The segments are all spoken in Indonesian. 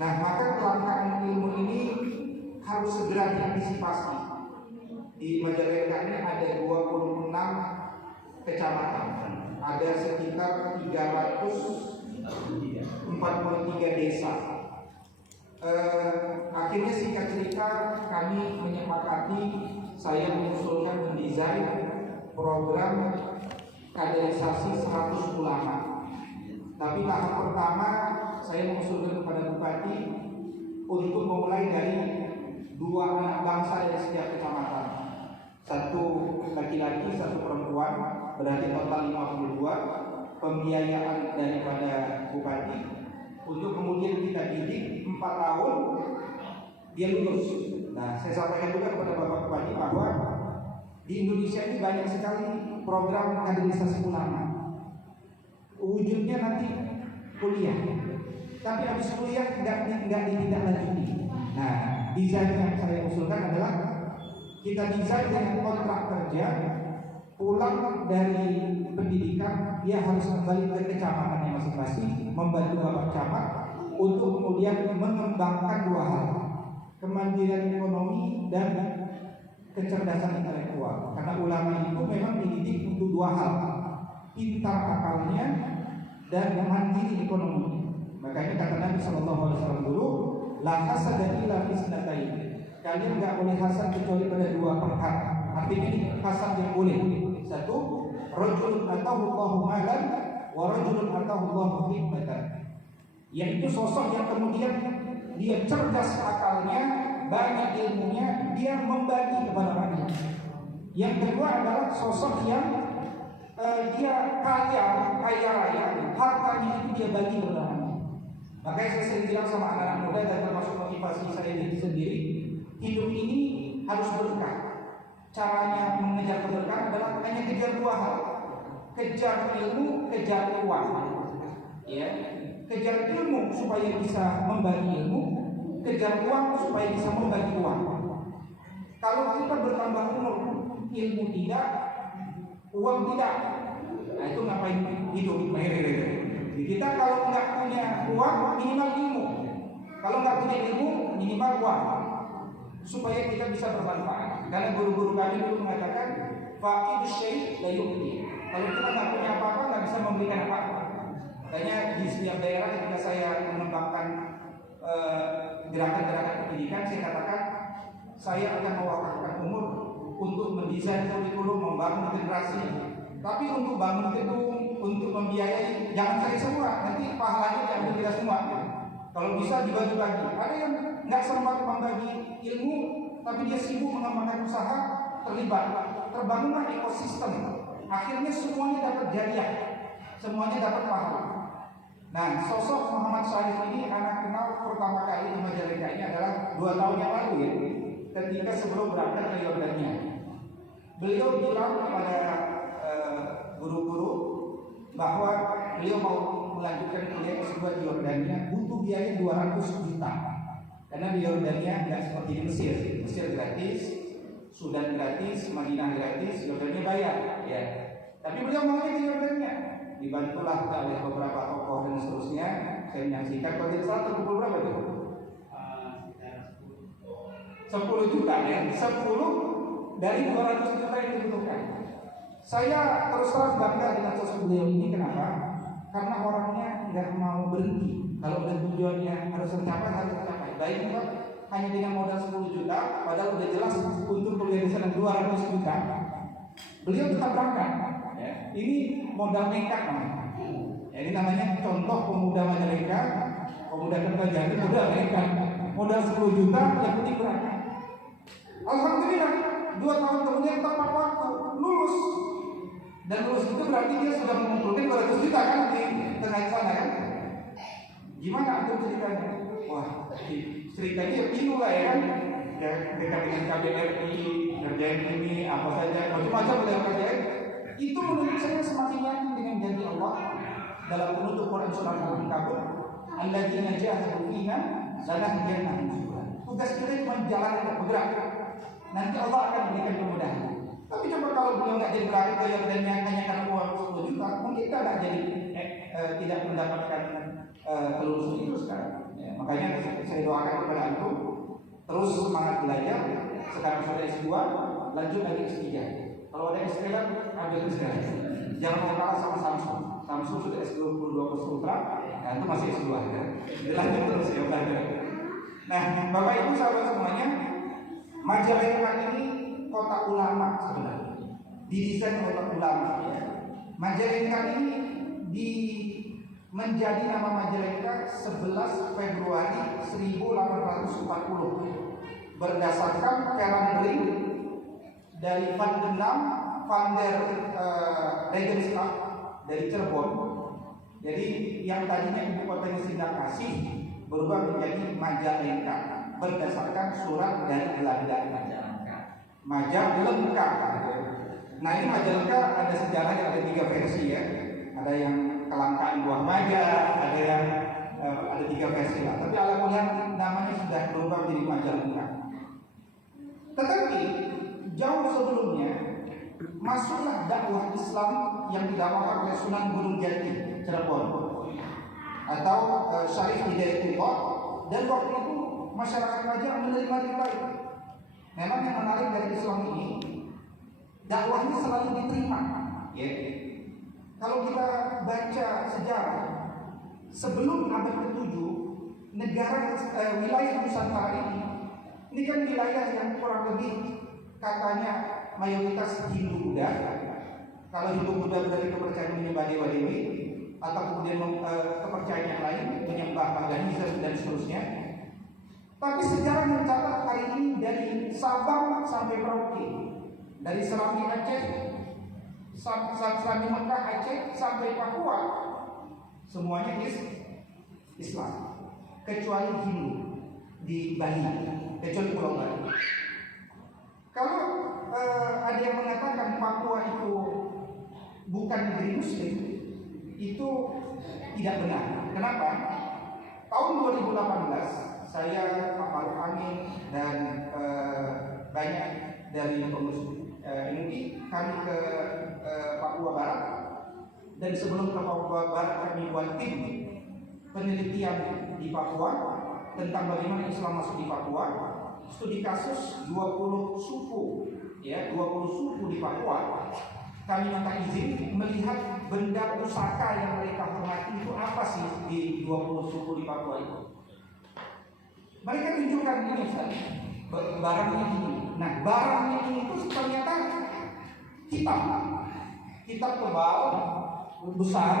Nah, maka kelangkaan ilmu ini harus segera diantisipasi. Di Majalengka ini ada 26 kecamatan, ada sekitar 343 desa. Akhirnya singkat cerita kami menyepakati, saya mengusulkan mendesain program kaderisasi 100 ulama. Tapi tahap pertama saya mengusulkan kepada Bupati untuk memulai dari 2 anak bangsa dari setiap kecamatan, 1 laki-laki, 1 perempuan, berarti total 52. Pembiayaan daripada Bupati untuk kemudian kita didik 4 tahun dia lulus. Nah, saya sampaikan juga kepada Bapak Bupati bahwa di Indonesia ini banyak sekali program kaderisasi ulama. Wujudnya nanti kuliah, tapi habis kuliah nggak ditindaklanjuti. Nah, desain yang saya usulkan adalah kita desain dengan kontrak kerja, pulang dari pendidikan dia harus kembali ke kecamatannya masing-masing, membantu Bapak Camat untuk kemudian mengembangkan 2 hal, kemandirian ekonomi dan kecerdasan intelektual. Karena ulama itu memang dididik untuk 2 hal, pintar akalnya dan mandiri ekonomi. Makanya kata Nabi SAW dulu, la hasada illa fi isnatain. Kalian nggak boleh hasad kecuali pada 2 perkara. Artinya ini hasad yang boleh. 1, rajulun atahu Allahu malan wa rajulun atahu Allahu hikmatan. Yaitu sosok yang kemudian dia cerdas akalnya, banyak ilmunya, dia membagi kepada rakyat. Yang kedua adalah sosok yang dia kaya raya, hartanya itu dia bagi kepada rakyat. Makanya saya sering bilang sama anak-anak muda dan termasuk motivasi saya sendiri, hidup ini harus berkah. Caranya mengejar keberkahan adalah hanya kejar 2 hal, kejar ilmu, kejar uang. Ya, kejar ilmu supaya bisa membagi ilmu, kejar uang supaya bisa membagi uang. Kalau kita bertambah umur, ilmu tidak, uang tidak, nah itu ngapain hidup? Kita kalau nggak punya uang, minimal ilmu. Kalau nggak punya ilmu, minimal uang, supaya kita bisa bermanfaat. Karena guru-guru kami dulu mengatakan, faqid syai' la yu'ti. Kalau kita nggak punya apa-apa, nggak bisa memberikan apa-apa. Makanya di setiap daerah ketika saya mengembangkan gerakan-gerakan pendidikan, saya katakan saya akan mewakafkan umur untuk mendesain kurikulum, membangun generasi. Tapi untuk bangun gedung, untuk membiayai, jangan saya semua, nanti pahalanya diambil kita semua. Kalau bisa dibagi-bagi. Ada yang nggak sempat membagi ilmu, tapi dia sibuk mengembangkan usaha, terlibat, terbangunlah ekosistem. Akhirnya semuanya dapat jariah, semuanya dapat pahala. Nah, sosok Muhammad Syarif ini anak kenal pertama kali di Majalengka ini adalah 2 tahun yang lalu ya, ketika sebelum berangkat ke Yordania. Beliau bilang kepada guru-guru bahwa beliau mau melanjutkan kuliah S2 di Yordania, butuh biaya 200 juta. Karena di Yordania nggak seperti di Mesir. Mesir gratis, Sudan gratis, Madinah gratis, Yordania bayar ya. Tapi beliau maunya di Yordania. Dibantulah oleh beberapa tokoh dan seterusnya. Saya menyaksikan, kalau tidak salah terkumpul berapa itu? 10 juta ya. 10 dari 200 juta yang dibutuhkan. Saya terus terang bangga dengan sosok beliau ini. Kenapa? Karena orangnya nggak mau berhenti. Kalau udah tujuannya harus tercapai. Baik juga hanya dengan modal 10 juta, padahal udah jelas untuk kuliah di sana 200 juta. Beliau tetap berangkat. Ya. Ini modal nekat namanya. Ya, ini namanya contoh pemuda Majalengka, pemuda Kertajati, modal nekat. Modal 10 juta, yang penting berangkat. Alhamdulillah, 2 tahun kemudian tepat waktu lulus. Dan lulus itu berarti dia sudah mengumpulkan 200 juta kan di tengah sana kan? Gimana itu ceritanya? Wah, ceritanya ya bingung lah ya kan? Ya, dekat dengan KBRI, kerjain ini, apa saja, macam-macam dalam kerjaan. Itu menurut saya semakin yakin dengan janji Allah dalam penutup Quran surah Al-Ankabut, alladzina jahadu fina lanahdiyannahum subulana. Tugas kita cuma jalan dan bergerak. Nanti Allah akan berikan kemudahan. Tapi coba kalau beliau nggak jadi berangkat ke Yordania hanya karena uang 10 juta, mungkin kita nggak jadi tidak mendapatkan kelulusan itu sekarang. Ya, Makanya saya doakan kepada antum terus semangat belajar. Sekarang sudah S2, lanjut lagi S3. Kalau ada S3 ambil S3. Jangan mau kalah sama Samsung. Samsung sudah S22 plus Ultra, nah itu masih S2 ya. Lanjut terus ya belajar. Nah, Bapak Ibu sahabat semuanya, Majalengka ini kota ulama sebenarnya. Didesain kota ulama ya. Majalengka ini menjadi nama Majalengka 11 Februari 1840 berdasarkan calendering dari Van der Regensburg dari Cirebon. Jadi yang tadinya ibu kotanya Sindakasih berubah menjadi Majalengka berdasarkan surat dari Belanda. Majalengka. Nah ini Majalengka ada sejarahnya, ada 3 versi ya. Ada yang kelangkaan buah maja, ada yang ada 3 versi lah. Tapi alhamdulillah namanya sudah berubah menjadi Majalengka. Tetapi jauh sebelumnya masuklah dakwah Islam yang didakwakan oleh Sunan Gunung Jati Cirebon atau Syarif Hidayatullah, dan waktu itu masyarakat Majang menerima riwayat. Memang yang menarik dari Islam ini, dakwahnya selalu diterima. Ya. Kalau kita baca sejarah, sebelum abad ke-7, negara wilayah Nusantara ini kan wilayah yang kurang lebih katanya mayoritas Hindu Buddha. Kalau Hindu Buddha berarti kepercayaan menyembah dewa-dewi, atau kemudian kepercayaan yang lain menyembah paganisme dan seterusnya. Tapi sejarah mencatat hari ini dari Sabang sampai Merauke, dari Serambi Aceh, Serambi Mekah Aceh sampai Papua, semuanya Islam, kecuali Hindu di Bali, kecuali Pulau Bali. Kalau ada yang mengatakan Papua itu bukan negeri Muslim, itu tidak benar. Kenapa? Tahun 2018 saya, Pak Maruf Amin dan banyak dari pengurus MUI kami ke Papua Barat, dan sebelum ke Papua Barat kami buat tim penelitian di Papua tentang bagaimana Islam masuk di Papua. Studi kasus 20 suku, ya 20 suku di Papua. Kami minta izin melihat benda pusaka yang mereka hormati itu apa sih di 20 suku di Papua itu. Mereka tunjukkan ini Ustaz, barangnya ini. Nah barangnya ini itu ternyata kitab tebal besar,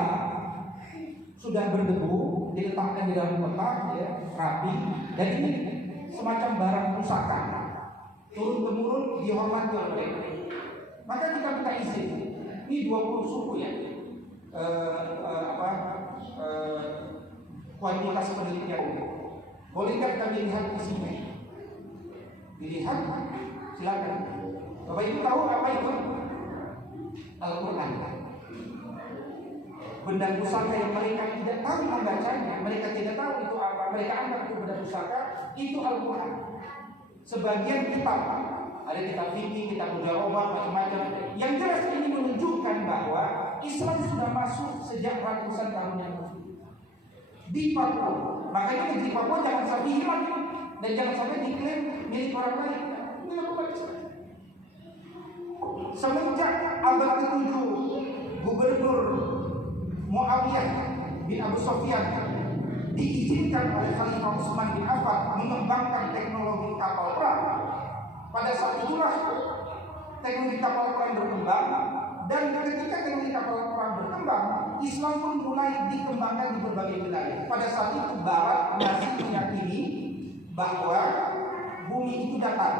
sudah berdebu, diletakkan di dalam kotak, ya, rapi, dan ini semacam barang pusaka, turun temurun dihormati oleh mereka. Maka kita minta izin. Ini 20 suku ya, kualitas penelitian. Bolehkah kita lihat isinya? Dilihat, silakan. Bapak Ibu tahu apa itu? Al-Quran. Benda pusaka yang mereka tidak tahu membacanya, mereka tidak tahu itu apa, mereka anggap itu benda pusaka, itu Al-Quran. Sebagian kitab, ada kitab fikih, kitab mujarabah, macam-macam. Yang jelas ini menunjukkan bahwa Islam sudah masuk sejak ratusan tahun yang lalu di Papua. Makanya negeri Papua jangan sampai hilang dan jangan sampai diklaim milik orang lain. Ini apa Islam? Semenjak abad ke-7, Gubernur Muawiyah bin Abu Sufyan diizinkan oleh Khalifah Utsman bin Affan mengembangkan teknologi kapal perang. Pada saat itulah teknologi kapal perang berkembang, dan ketika teknologi kapal perang berkembang, Islam pun mulai dikembangkan di berbagai wilayah. Pada saat itu Barat masih meyakini bahwa bumi itu datar.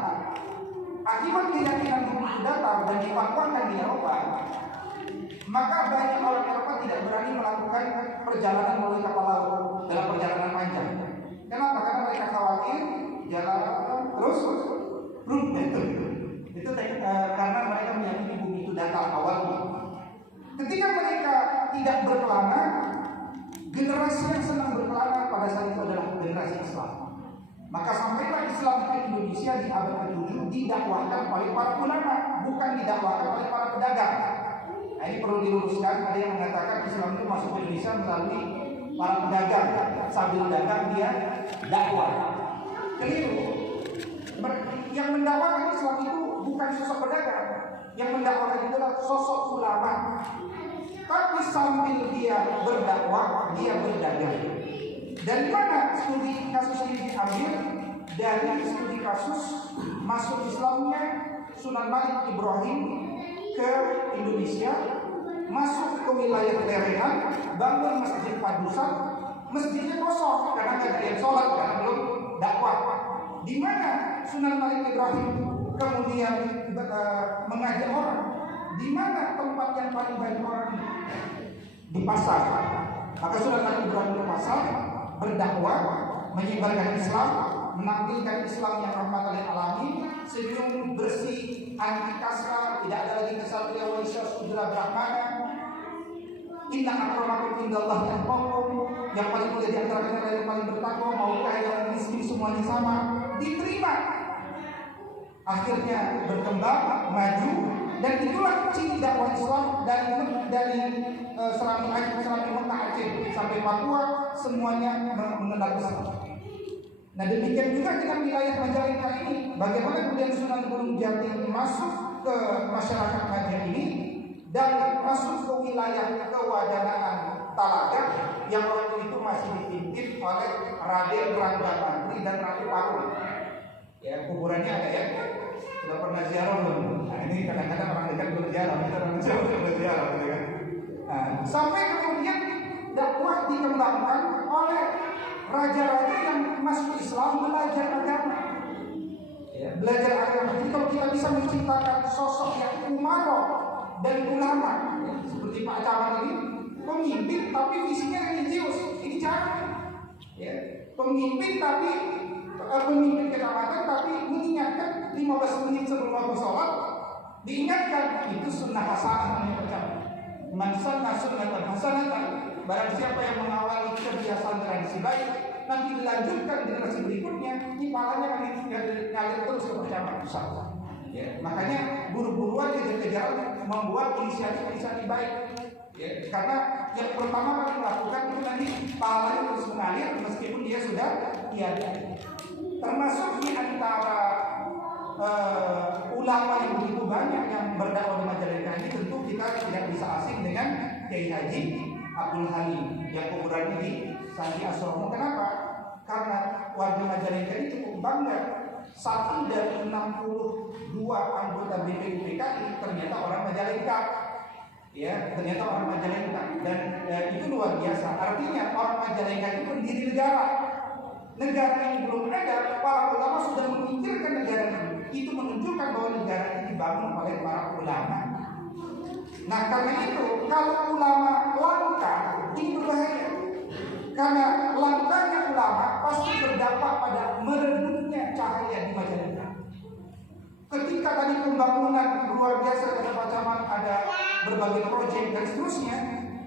Akibat keyakinan bumi itu datar dan difatwakan di Eropa, maka banyak orang Eropa tidak berani melakukan perjalanan melalui kapal laut dalam perjalanan panjang. Kenapa? Karena mereka khawatir jalan terus runtuh. Itu karena mereka meyakini bumi itu datar awalnya. Ketika mereka tidak berkelana, generasi yang senang berkelana pada saat itu adalah generasi Islam. Maka sampailah Islam ke Indonesia di abad ke-7 didakwahkan oleh para ulama, bukan didakwahkan oleh para pedagang. Nah, ini perlu diluruskan. Ada yang mengatakan Islam itu masuk ke Indonesia melalui para pedagang sambil dagang dia dakwah. Keliru. Yang mendakwakan Islam itu bukan sosok pedagang. Yang mendakwakan itu adalah sosok ulama. Tapi sambil dia berdakwah, dia berdagang. Dari mana studi kasus ini diambil? Dari studi kasus masuk Islamnya Sunan Malik Ibrahim ke Indonesia, masuk ke wilayah Lerehan, bangun masjid Padusan, masjidnya kosong karena nggak ada yang sholat, karena belum dakwah. Di mana Sunan Malik Ibrahim kemudian mengajak orang? Di mana tempat yang paling banyak orang ini? Di pasar. Maka Sunan Malik Ibrahim ke pasar, berdakwah, menyebarkan Islam, menampilkan Islam yang rahmatan lil alamin, senyum bersih, anti kasar, tidak ada lagi kesatria waisya sudra brahmana. Inna akramakum indallahi atqakum, yang paling mulia di antara kalian adalah yang paling bertakwa, maukah yang miskin semuanya sama. Diterima. Akhirnya berkembang, maju, dan itulah ciri dakwah Islam dari Serambi Aceh, Serambi Mekah Aceh sampai Papua, semuanya mengenal Islam. Nah demikian juga dengan wilayah Majalengka ini. Bagaimana kemudian Sunan Gunung Jati masuk ke masyarakat Majalengka ini dan masuk ke wilayah kewadanaan Talaga yang waktu itu masih dipimpin oleh Raden Rangga Mantri dan Ratu Parung. Ya, kuburannya ada ya. Sudah pernah ziarah belum? Nah ini kadang-kadang orang dekat berziarah, kita orang jauh berziarah, gitu kan? Nah, sampai kemudian dakwah dikembangkan oleh raja-raja yang masuk Islam, belajar agama. Ya, belajar agama. Jadi kalau kita bisa menciptakan sosok yang umaro dan ulama, ya, seperti Pak Camat ini, pemimpin tapi visinya religius, ini jangan. Ya, pemimpin tapi pemimpin kecamatan tapi mengingatkan 15 menit sebelum waktu sholat, diingatkan itu sunnah hasanah yang pertama. Man sanna sunnatan hasanatan, barang siapa yang mengawali kebiasaan tradisi baik, nanti dilanjutkan generasi berikutnya, ini pahalanya ngalir terus ke percamatan. Ya, makanya buru-buruan kejar-kejaran membuat inisiatif baik. Ya, karena yang pertama kali melakukan itu nanti pahalanya terus mengalir meskipun dia sudah tiada. Termasuk di antara ulama yang begitu banyak yang berdakwah di Majalengka ini, tentu kita tidak bisa asing dengan Kiai Haji Abdul Halim yang kuburannya di Sandi Asromo. Kenapa? Karena warga Majalengka ini cukup bangga. 1 dari 62 anggota BPUPKI ternyata orang Majalengka. Ya, ternyata orang Majalengka, dan itu luar biasa. Artinya orang Majalengka itu pendiri negara. Negara yang belum ada, para ulama sudah memikirkan negara ini. Itu menunjukkan bahwa negara ini dibangun oleh para ulama. Nah karena itu, kalau ulama langka, ini berbahaya. Karena langkahnya ulama pasti berdampak pada meredupnya cahaya di Majalengka. Ketika tadi pembangunan luar biasa pada Pak Camat, ada berbagai proyek dan seterusnya,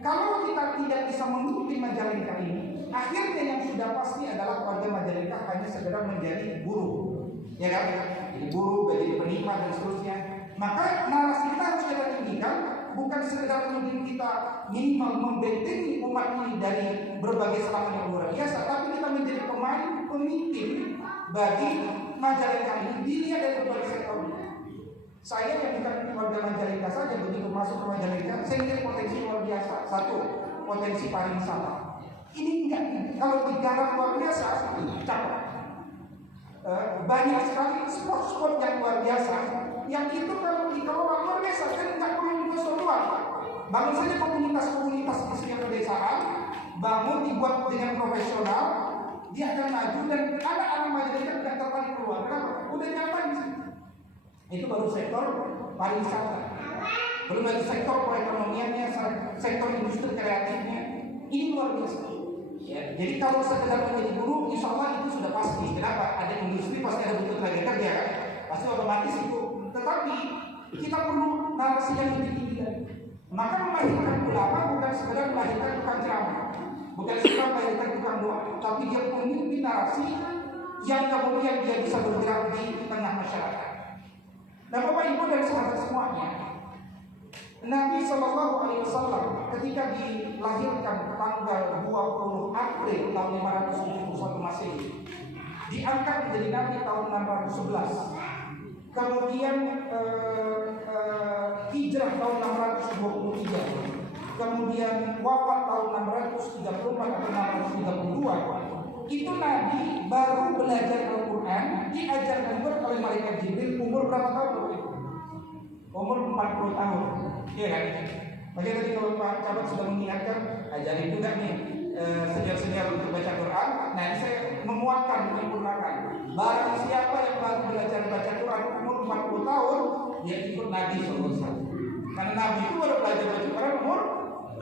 kalau kita tidak bisa mengikuti Majalengka ini, akhirnya yang sudah pasti adalah warga Majalengka hanya sekedar menjadi buruh, ya kan? Jadi buruh, menjadi penikmat dan seterusnya. Maka narasi kita harus kita tinggikan, bukan sekedar kemudian kita minimal membentengi umat ini dari berbagai serangan yang luar biasa, tapi kita menjadi pemain, pemimpin bagi Majalengka ini dilihat dari berbagai sektor. Saya yang bukan warga Majalengka saja, begitu masuk ke Majalengka, saya lihat potensi luar biasa. 1, potensi pariwisata. Ini enggak, kalau digarap luar biasa, cakep. Banyak sekali spot-spot yang luar biasa. Yang itu kalau dikelola luar biasa, kan nggak perlu investor luar. Bangun saja komunitas-komunitas di setiap pedesaan, bangun dibuat dengan profesional, dia akan maju dan anak-anak Majalengka tidak tertarik keluar. Kenapa? Udah nyaman di sini. Itu baru sektor pariwisata. Belum lagi sektor perekonomiannya, sektor industri kreatifnya. Ini luar biasa. Ya, jadi kalau sekedar menjadi guru, insya Allah itu sudah pasti. Kenapa? Ada industri, pasti ada butuh tenaga kerja kan? Pasti otomatis itu. Tetapi kita perlu narasi yang lebih tinggi lagi. Maka melahirkan ulama bukan sekedar melahirkan tukang ceramah, bukan sekedar melahirkan tukang doa, tapi dia memiliki narasi yang kemudian dia bisa bergerak di tengah masyarakat. Nah Bapak Ibu dan sahabat semuanya, Nabi Shallallahu Alaihi Wasallam ketika dilahirkan tanggal 20 April tahun 571 Masehi, diangkat menjadi Nabi tahun 611. Kemudian hijrah tahun 623. Kemudian wafat tahun 634 atau 632. Itu Nabi baru belajar Al-Quran, diajarkan oleh malaikat Jibril umur berapa tahun? Umur 40 tahun. Iya kan? Makanya tadi kalau Pak Cabat sudah mengingatkan, ajarin juga nih senior-senior untuk baca Quran. Nah ini saya menguatkan, menyempurnakan. Barang siapa yang baru belajar baca Quran umur 40 tahun, dia ikut Nabi SAW. Karena Nabi itu baru belajar baca Quran umur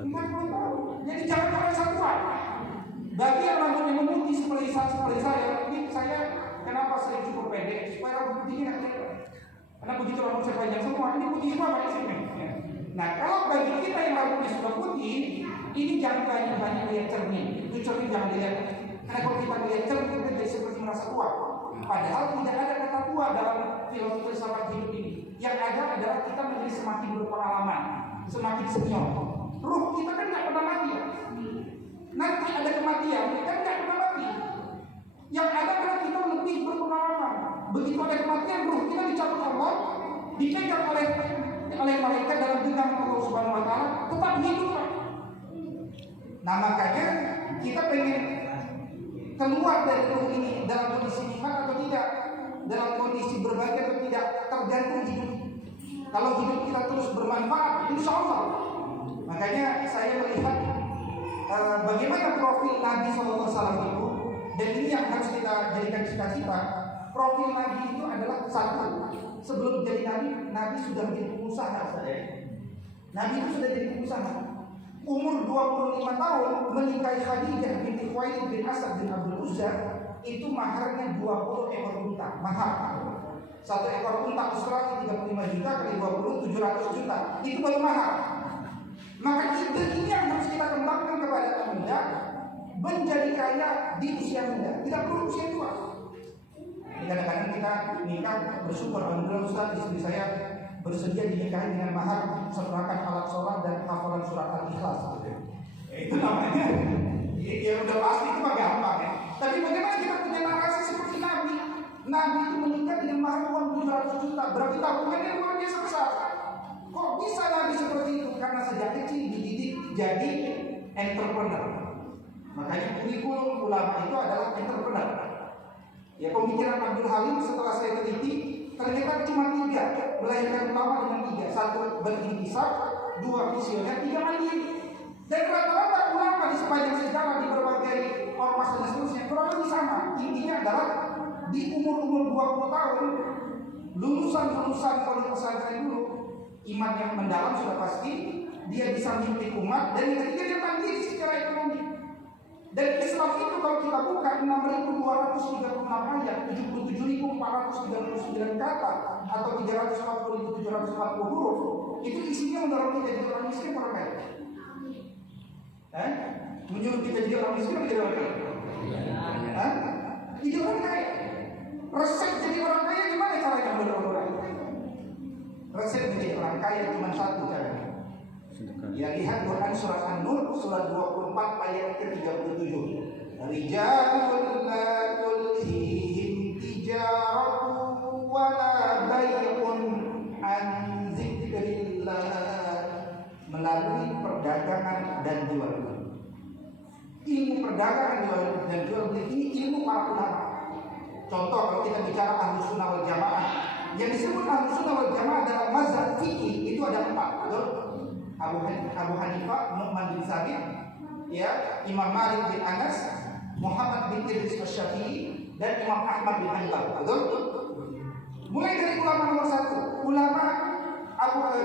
40 tahun. Jadi jangan orang satuan. Bagi yang rambutnya memutih seperti saya, ini saya kenapa saya cukup pendek supaya rambut putihnya nggak kelihatan. Karena begitu rambut saya panjang semua, ini putih semua pakai sini. Nah kalau bagi kita yang rambutnya sudah putih, ini jangan banyak lihat cermin. Itu cermin jangan dilihat. Karena kalau kita lihat cermin kita jadi seperti merasa tua. Padahal tidak ada kata tua dalam filosofi filsafat hidup ini. Yang ada adalah kita menjadi semakin berpengalaman, semakin senior. Ruh kita kan nggak pernah mati ya. Nanti ada kematian, kan nggak pernah mati. Yang ada adalah kita lebih berpengalaman. Begitu ada kematian, ruh kita dicabut Allah, dipegang oleh malaikat dalam genggaman Allah Subhanahu Wa Taala, tetap hidup. Nah makanya kita pengen keluar dari ruh ini dalam kondisi nikmat atau tidak, dalam kondisi berbagi atau tidak, tergantung hidup. Kalau hidup kita terus bermanfaat, insya Allah. Makanya saya melihat bagaimana profil Nabi SAW itu, dan ini yang harus kita jadikan cita-cita. Profil Nabi itu adalah satu, sebelum jadi Nabi sudah menjadi pengusaha. Nabi itu sudah jadi pengusaha. Umur 25 tahun menikahi Khadijah binti Khuwailid bin Asad bin Abdul Uzza, itu maharnya 20 ekor unta. Mahar. Satu ekor unta Australia 35 juta kali 20 700 juta. Itu baru mahar. Maka ide ini yang harus kita kembangkan kepada anak muda, menjadi kaya di usia muda, tidak perlu usia tua. Kadang-kadang kita nikah bersyukur, alhamdulillah Ustaz, istri saya bersedia dinikahi dengan mahar seperangkat alat sholat dan hafalan surat Al-Ikhlas. Itu namanya, ya udah pasti itu mah gampang ya. Tapi bagaimana kita punya narasi seperti Nabi? Nabi itu menikah dengan mahar uang 700 juta, berarti tabungannya luar biasa besar. Kok bisa Nabi seperti itu? Karena sejak kecil dididik jadi entrepreneur. Makanya kurikulum ulama itu adalah entrepreneur. Ya, pemikiran Abdul Halim setelah saya teliti, ternyata cuma 3 melahirkan ulama dengan 3. 1 berintisab, 2 visioner, 3 mandiri. Dan rata-rata ulama di sepanjang sejarah di berbagai ormas dan seterusnya kurang lebih sama. Intinya adalah di umur-umur 20 tahun lulusan pondok pesantren dulu, iman yang mendalam sudah pasti, dia bisa memimpin umat, dan yang ketiga dia mandiri secara ekonomi. Dan Islam itu kalau kita buka 6.236 ayat, 77.439 kata, atau 340.740 huruf, itu isinya mendorong kita jadi orang miskin orang kaya. Menyuruh kita jadi orang miskin atau jadi orang kaya? Jadi orang kaya. Resep jadi orang kaya gimana caranya menurut orang? Resep menjadi orang kaya cuma satu caranya. Ya, lihat Quran surat An-Nur surat 24 ayat ke-37. Rijalun la tulhihim tijaratu wa la bai'un an zikrillah, melalui perdagangan dan jual beli. Ilmu perdagangan dan jual beli ini ilmu para ulama. Contoh kalau kita bicara Ahlus Sunnah wal Jamaah, yang disebut Ahlus Sunnah wal Jamaah dalam mazhab fikih itu ada 4, betul? Abu Hanifah, Nu'man bin Sabit, ya, Imam Malik bin Anas, Muhammad bin Idris Asy-Syafi'i, dan Imam Ahmad bin Hanbal. Betul? Mulai dari ulama nomor 1, ulama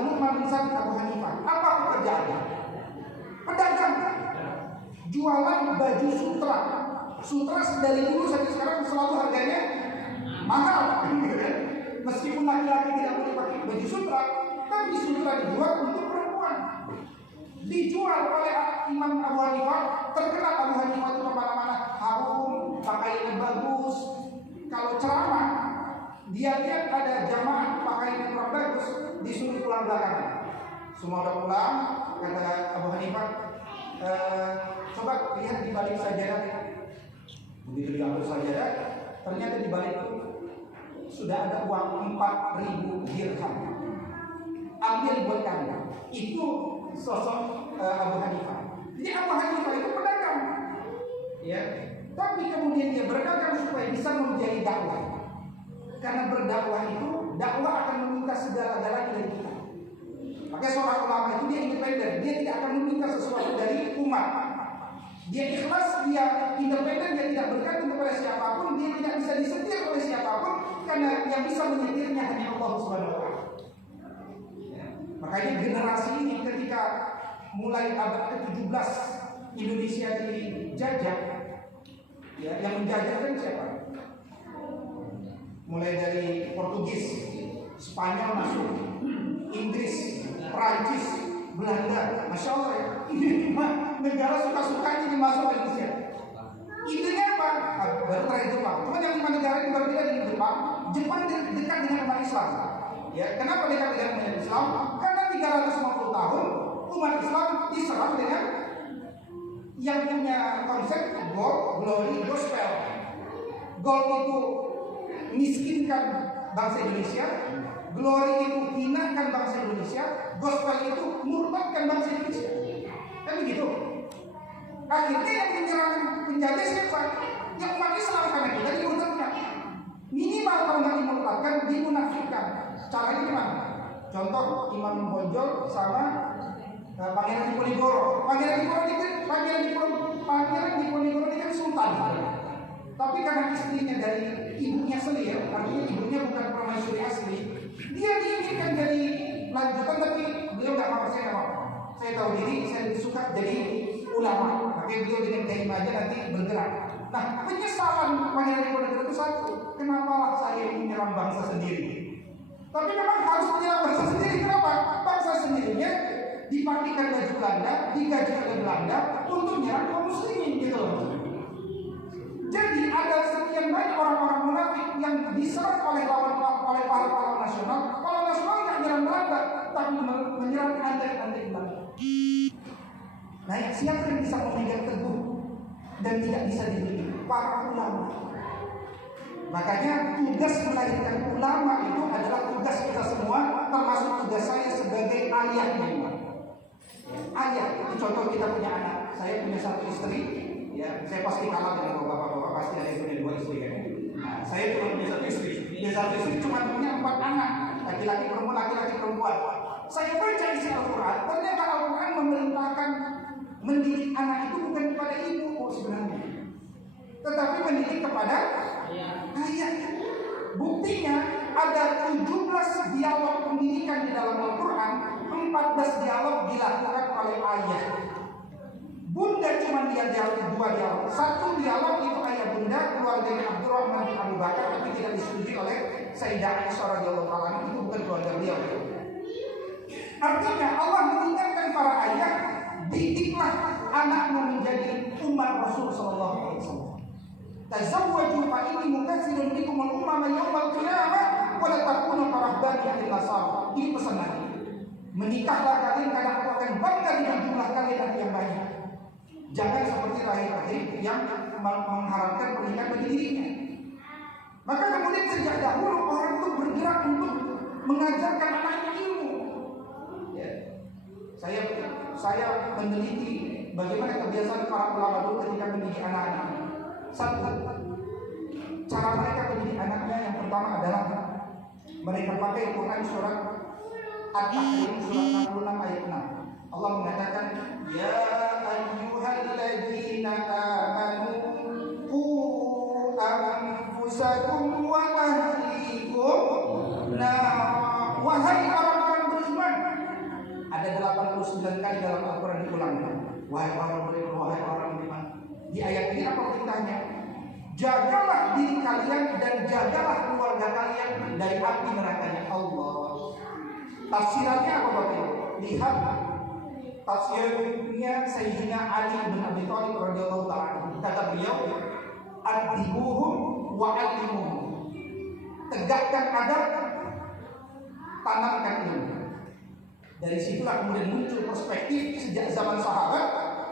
Nu'man bin Sabit, Abu Hanifah. Apa pekerjaannya? Pedagang, jualan baju sutra. Sutra dari dulu sampai sekarang selalu harganya mahal. Meskipun laki-laki tidak boleh pakai baju sutra, tapi sutra dijual untuk dijual oleh Imam Abu Hanifah. Terkenal Abu Hanifah itu kemana-mana harum, pakaiannya bagus. Kalau ceramah, dia lihat ada jamaah pakaiannya kurang bagus, disuruh pulang belakangan. Semua udah pulang, kata Abu Hanifah, coba lihat di balik sajadah. Begitu diambil sajadah, ternyata di balik itu sudah ada uang 4.000 dirham. Ambil buat kamu. Itu sosok Abu Hanifah. Jadi Abu Hanifah itu pedagang, ya. Tapi kemudian dia berdagang supaya bisa menjadi dakwah. Karena berdakwah itu, dakwah akan meminta segala-galanya dari kita. Makanya seorang ulama itu dia independen, dia tidak akan meminta sesuatu dari umat. Dia ikhlas, dia independen, dia tidak bergantung kepada siapapun, dia tidak bisa disetir oleh siapapun, karena yang bisa menyetirnya hanya Allah Subhanahu wa Ta'ala. Makanya generasi ini ketika mulai abad ke-17 Indonesia dijajah, ya, yang menjajah kan siapa? Mulai dari Portugis, Spanyol masuk, Inggris, Perancis, Belanda, Masya Allah ya. Ini negara suka-sukanya dimasuk Indonesia. Idenya apa? Baru terakhir Jepang. Cuma yang 5 negara ini berbeda dengan Jepang. Jepang dekat dengan umat Islam. Ya, kenapa dekat dengan umat Islam? Karena 350 tahun umat Islam diserang dengan yang punya konsep gold, glory, gospel. Gold itu miskinkan bangsa Indonesia, glory itu hinakan bangsa Indonesia, gospel itu murtadkan bangsa Indonesia. Kan begitu. Akhirnya yang menyerang penjajah siapa? Yang umat Islam, karena kita dimurtadkan. Minimal kalau nggak dimurtadkan, dimunafikan. Caranya gimana? Contoh Imam Bonjol sama Pangeran Diponegoro. Pangeran Diponegoro ini kan sultan. Tapi karena istrinya dari ibunya selir, artinya ibunya bukan permaisuri asli, dia diinginkan jadi lanjutan, tapi beliau nggak apa-apa, saya nggak apa-apa. Saya tahu diri, saya suka jadi ulama. Makanya beliau dengan daim aja nanti bergerak. Nah, penyesalan Pangeran Diponegoro itu satu, kenapa saya menyerang bangsa sendiri? Tapi memang harus menyerang bangsa sendiri. Kenapa? Bangsa sendirinya dipakai baju Belanda, digaji oleh Belanda untuk menyerang kaum muslimin, gitu loh. Jadi ada sekian banyak orang-orang munafik yang diserang oleh para pahlawan nasional. Pahlawan nasional nggak menyerang Belanda, tapi menyerang antek-antek Belanda. Nah, siapa yang bisa memegang teguh dan tidak bisa dibeli? Para ulama. Makanya tugas melahirkan ulama itu adalah tugas kita semua, termasuk tugas saya sebagai ayahnya. Ayah, itu contoh kita punya anak. Saya punya 1 istri, ya, saya pasti kalah dengan bapak-bapak, pasti ada yang punya 2 istri kan. Nah, saya cuma punya 1 istri. Dia 1 istri cuma punya 4 anak, laki-laki perempuan. Saya baca isi Al-Quran, ternyata Al-Quran memerintahkan mendidik anak itu bukan kepada ibu sebenarnya, tetapi mendidik kepada ayah. Buktinya ada 17 dialog pendidikan di dalam Al-Quran, 14 dialog dilakukan oleh ayah. Bunda cuma dia dialog 2 dialog. 1 dialog itu ayah bunda keluarga Abdurrahman bin Abu Bakar, tapi tidak disetujui oleh Sayyidah Aisyah radhiyallahu anha, itu bukan keluarga beliau. Artinya Allah mengingatkan para ayah, didiklah anakmu menjadi umat Rasul sallallahu alaihi wasallam. Tazawwaju fa inni mukatsirun bikum al-umama yawmal qiyamah wa la takunu karahbani al-nasara. Ini pesan Nabi. Menikahlah kalian karena aku akan bangga dengan jumlah kalian yang banyak. Jangan seperti rahib-rahib yang mengharapkan pernikahan bagi dirinya. Maka kemudian sejak dahulu orang itu bergerak untuk mengajarkan anaknya ilmu. Ya. Saya meneliti bagaimana kebiasaan para ulama dulu ketika mendidik anak-anak. Satu, cara mereka mendidik anaknya yang pertama adalah mereka pakai Quran surat At-Tahrim surat 66 ayat 6. Allah mengatakan, ya ayyuhalladzina amanu qu anfusakum wa ahlikum nar. Wahai orang-orang beriman. Ada 89 kali dalam Al-Quran diulangkan. Wahai orang beriman, wahai orang beriman. Di ayat ini apa perintahnya? Jagalah diri kalian dan jagalah keluarga kalian dari api nerakanya Allah. Tafsirannya apa Bapak? Lihat tafsirnya Sayyidina Ali bin Abi Thalib radhiyallahu ta'ala. Kata beliau, adibuhum wa alimuhum. Tegakkan adab, tanamkan ilmu. Dari situlah kemudian muncul perspektif sejak zaman sahabat,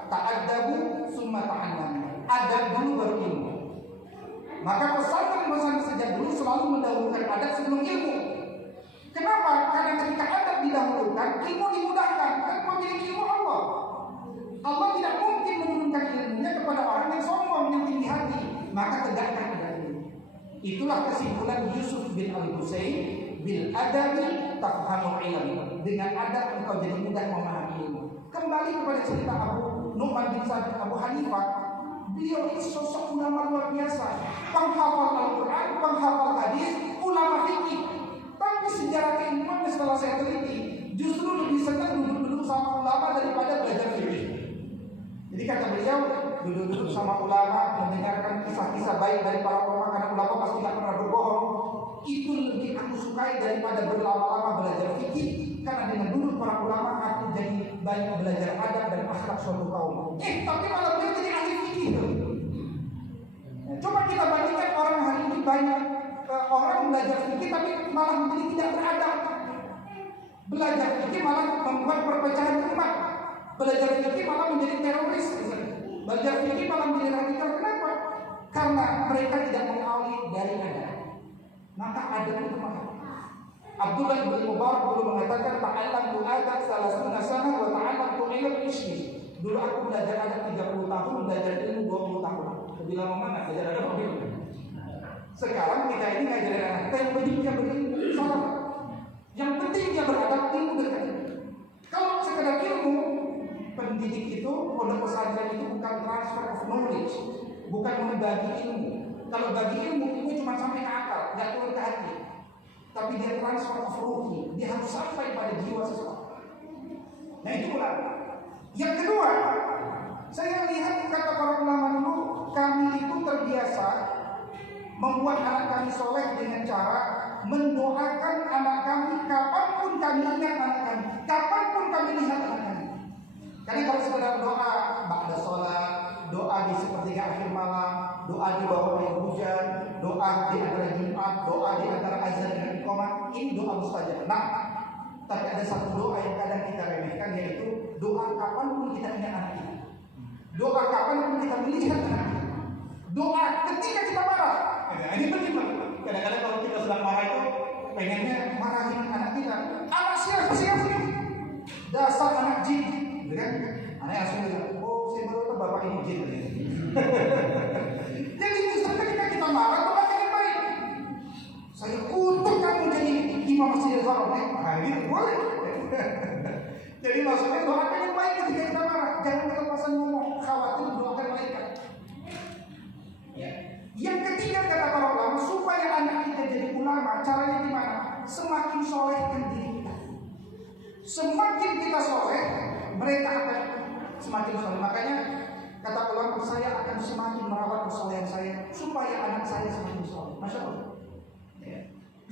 ta'addabu summa ta'allamu. Adab dulu baru ilmu. Maka pesan sejak dulu selalu mendahulukan adab sebelum ilmu. Kenapa? Karena ketika adab didahulukan, ilmu dimudahkan. Kan pemilik ilmu Allah. Allah tidak mungkin menurunkan ilmunya kepada orang yang sombong, yang tinggi hati. Maka tegakkan adab ini. Itulah kesimpulan Yusuf bin Al-Husayn, bil adabi tafhamul ilmi. Dengan adab engkau jadi mudah memahami ilmu. Kembali kepada cerita Abu Nu'man bin Sabit Abu Hanifah. Beliau ini sosok ulama luar biasa, penghafal Al-Quran, penghafal hadis, ulama fikih. Tapi sejarah keilmuan setelah saya teliti, justru lebih senang duduk-duduk sama ulama daripada belajar fikih. Jadi kata beliau, duduk-duduk sama ulama, mendengarkan kisah-kisah baik dari para ulama, karena ulama pasti tidak pernah berbohong. Itu lebih aku sukai daripada berlama-lama belajar fikih, karena dengan duduk para ulama aku jadi banyak belajar adab dan akhlak suatu kaum. Tapi malah beliau jadi ahli fikih tuh. Coba kita bandingkan orang hari ini banyak orang belajar fikih tapi malah menjadi tidak beradab. Belajar fikih malah membuat perpecahan umat. Belajar fikih malah menjadi teroris. Belajar fikih malah menjadi radikal. Kenapa? Karena mereka tidak mengawali dari adab. Maka adab itu mahal. Abdullah bin Mubarak dulu mengatakan ta'allamtu adab salasuna sana wa ta'allamtu ilm ismi. Dulu aku belajar adab 30 tahun, belajar ilmu 20 tahun. Lebih lama mana belajar adab ilmu? Sekarang kita ini ngajarin anak kita yang penting dia berilmu, salah. Yang penting dia beradab, ilmu dekat. Kalau sekedar ilmu, pendidik itu, pondok pesantren itu bukan transfer of knowledge, bukan membagi ilmu. Kalau bagi ilmu cuma sampai ke akal, nggak turun ke hati. Tapi dia transfer of ruhi, dia harus sampai pada jiwa seseorang. Nah itu ulama. Yang kedua, saya lihat kata para ulama dulu, kami itu terbiasa membuat anak kami soleh dengan cara mendoakan anak kami kapanpun kami ingat anak kami, kapanpun kami lihat anak kami. Karena kalau sekedar doa ba'da sholat, doa di sepertiga akhir malam, doa di bawah air hujan, doa di antara Jumat, doa di antara azan dan iqamah, ini doa mustajab. Nah, tapi ada satu doa yang kadang kita remehkan, yaitu doa kapanpun kita ingat anak kita, doa kapanpun kita melihat anak kita, doa ketika kita marah. Ini penting banget. Kadang-kadang kalau kita sedang marah itu pengennya marahin anak kita. Anak siapa sih? Dasar anak jin, kan? Anak langsung bilang, oh saya baru tahu bapak ini jin. Jadi justru ketika kita marah, doakan yang baik. Saya kutuk kamu jadi imam Masjidil Haram, gitu boleh. Jadi maksudnya doakan yang baik ketika kita marah, jangan kelepasan ngomong, khawatir doakan malaikat. Ya. Yang ketiga kata para ulama, supaya anak kita jadi ulama, caranya gimana? Semakin solehkan diri kita. Semakin kita soleh, mereka akan semakin soleh. Makanya kata ulama, saya akan semakin merawat kesolehan saya supaya anak saya semakin soleh. Masya Allah. Ya.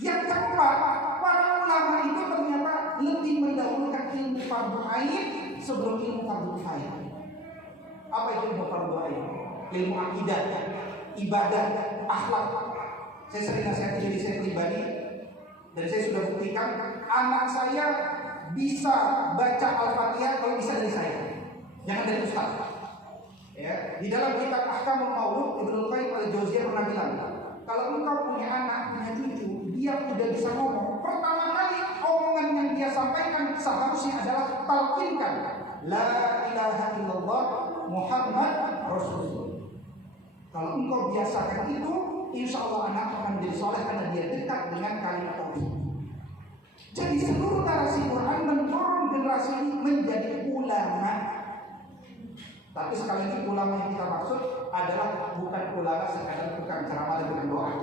Yang keempat, para ulama itu ternyata lebih mendahulukan ilmu fardu ain sebelum ilmu fardu kifayah. Apa itu ilmu fardu ain? Ilmu akidah, ibadah, akhlak. Saya sering nasihat diri saya pribadi, dan saya sudah buktikan anak saya bisa baca Al-Fatihah kalau bisa dari saya, jangan dari ustaz. Ya, di dalam kitab Ahkamul Maulud Ibnu Qayyim Al-Jauziyah pernah bilang, kalau engkau punya anak, punya cucu, dia udah bisa ngomong, pertama kali omongan yang dia sampaikan seharusnya adalah talqinkan la ilaha illallah Muhammad Rasulullah. Kalau engkau biasakan itu, insya Allah anak akan menjadi soleh karena dia dekat dengan kalimat tauhid. Jadi seluruh narasi Quran mendorong generasi ini menjadi ulama. Tapi sekali lagi ulama yang kita maksud adalah bukan ulama sekadar tukang ceramah dan tukang doa.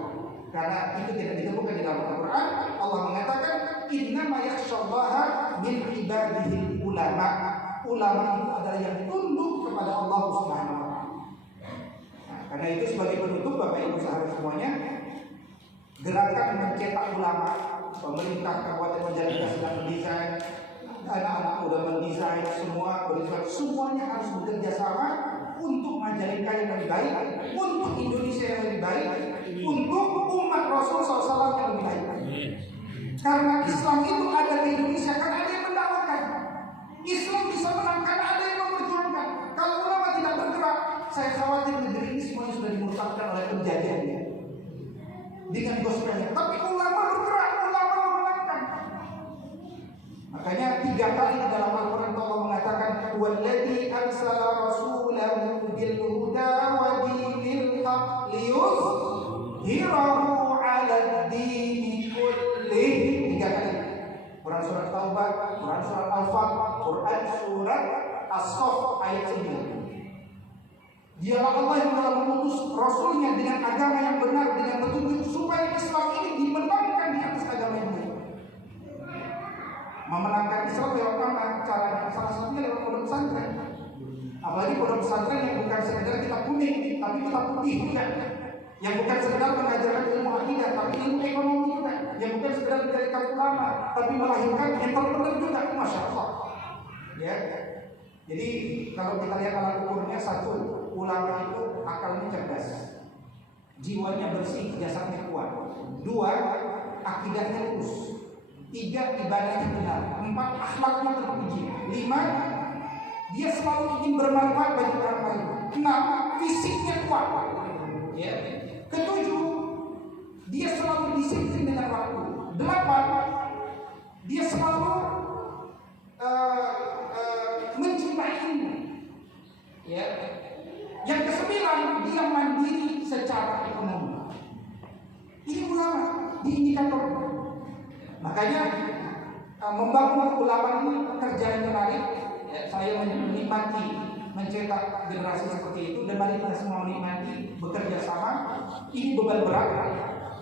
Karena itu tidak ditemukan di dalam Al-Quran. Allah mengatakan innama yakhsyallaha min ibadihi ulama. Ulama itu adalah yang tunduk kepada Allah Subhanahu wa taala. Karena itu sebagai penutup Bapak Ibu sahabat semuanya, gerakan mencetak ulama, pemerintah Kabupaten Majalengka sedang mendesain, anak-anak udah mendesain semua, semuanya harus bekerja sama untuk Majalengka yang lebih baik, untuk Indonesia yang lebih baik, untuk umat Rasul SAW yang lebih baik. Karena Islam itu ada di Indonesia, karena ada yang mendakwakan. saya khawatir negeri ini semuanya sudah dimurtadkan oleh penjajahnya dengan gospelnya. Tapi ulama bergerak, ulama menguatkan. Makanya 3 kali di dalam Al-Quran Allah mengatakan walladzi arsala rasulahu bil huda wa dinil haq liyuzhirahu 'ala ad-dini kullih. 3 kali. Quran surat Taubah, Quran surat Al-Fat, Quran surat As-Saff ayat 9. Dialah Allah yang telah mengutus Rasulnya dengan agama yang benar, dengan petunjuk supaya Islam ini dimenangkan di atas agama yang lain. Memenangkan Islam lewat mana caranya? Salah satunya lewat pondok pesantren. Apalagi pondok pesantren yang bukan sekedar kita kuning, tapi kita putih juga. Yang bukan sekedar mengajarkan ilmu akidah, tapi ilmu ekonomi juga. Yang bukan sekedar menjadikan ulama, tapi melahirkan entrepreneur juga. Masya Allah. Ya. Jadi kalau kita lihat alat ukurnya, 1, ulama itu akalnya cerdas, jiwanya bersih, jasadnya kuat. 2, akidahnya lurus. 3, ibadahnya benar. 4, akhlaknya terpuji. 5, dia selalu ingin bermanfaat bagi orang lain. 6, fisiknya kuat. Ya. 7, dia selalu disiplin dengan waktu. 8, dia selalu mencintai ilmu. Ya. Yang ke-9, dia mandiri secara ekonomi. Ini ulama, di indikator. Makanya membangun ulama ini pekerjaan yang menarik. Ya, saya menikmati mencetak generasi seperti itu, dan mari kita semua menikmati bekerja sama. Ini beban berat,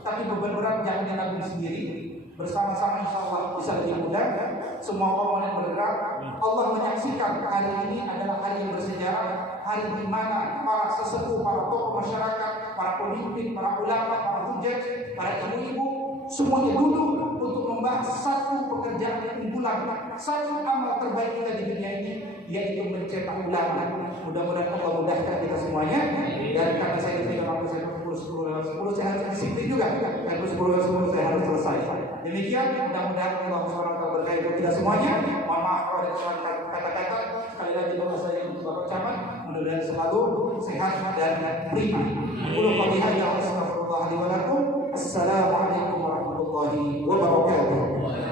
tapi beban berat jangan ditanggung sendiri. Bersama-sama insya Allah bisa lebih mudah. Semua orang yang bergerak, Allah menyaksikan hari ini adalah hari yang bersejarah, hari di mana para sesepuh, para tokoh masyarakat, para pemimpin, para ulama, para hujat, para ibu-ibu semuanya duduk untuk membahas satu pekerjaan yang unggulan, satu amal terbaik kita di dunia ini, yaitu mencetak ulama. Mudah-mudahan Allah mudahkan kita semuanya. Dan karena saya diberikan waktu saya 10 saya harus disiplin juga. Dan 10 saya harus selesai. Demikian, mudah-mudahan Allah SWT berkahi kita semuanya. Mohon maaf kalau ada kesalahan kata-kata. Sekali lagi doa saya untuk Bapak Camat, mudah-mudahan selalu sehat dan prima. Qul qawliha ya astagfirullah li wa lakum. Assalamualaikum warahmatullahi wabarakatuh.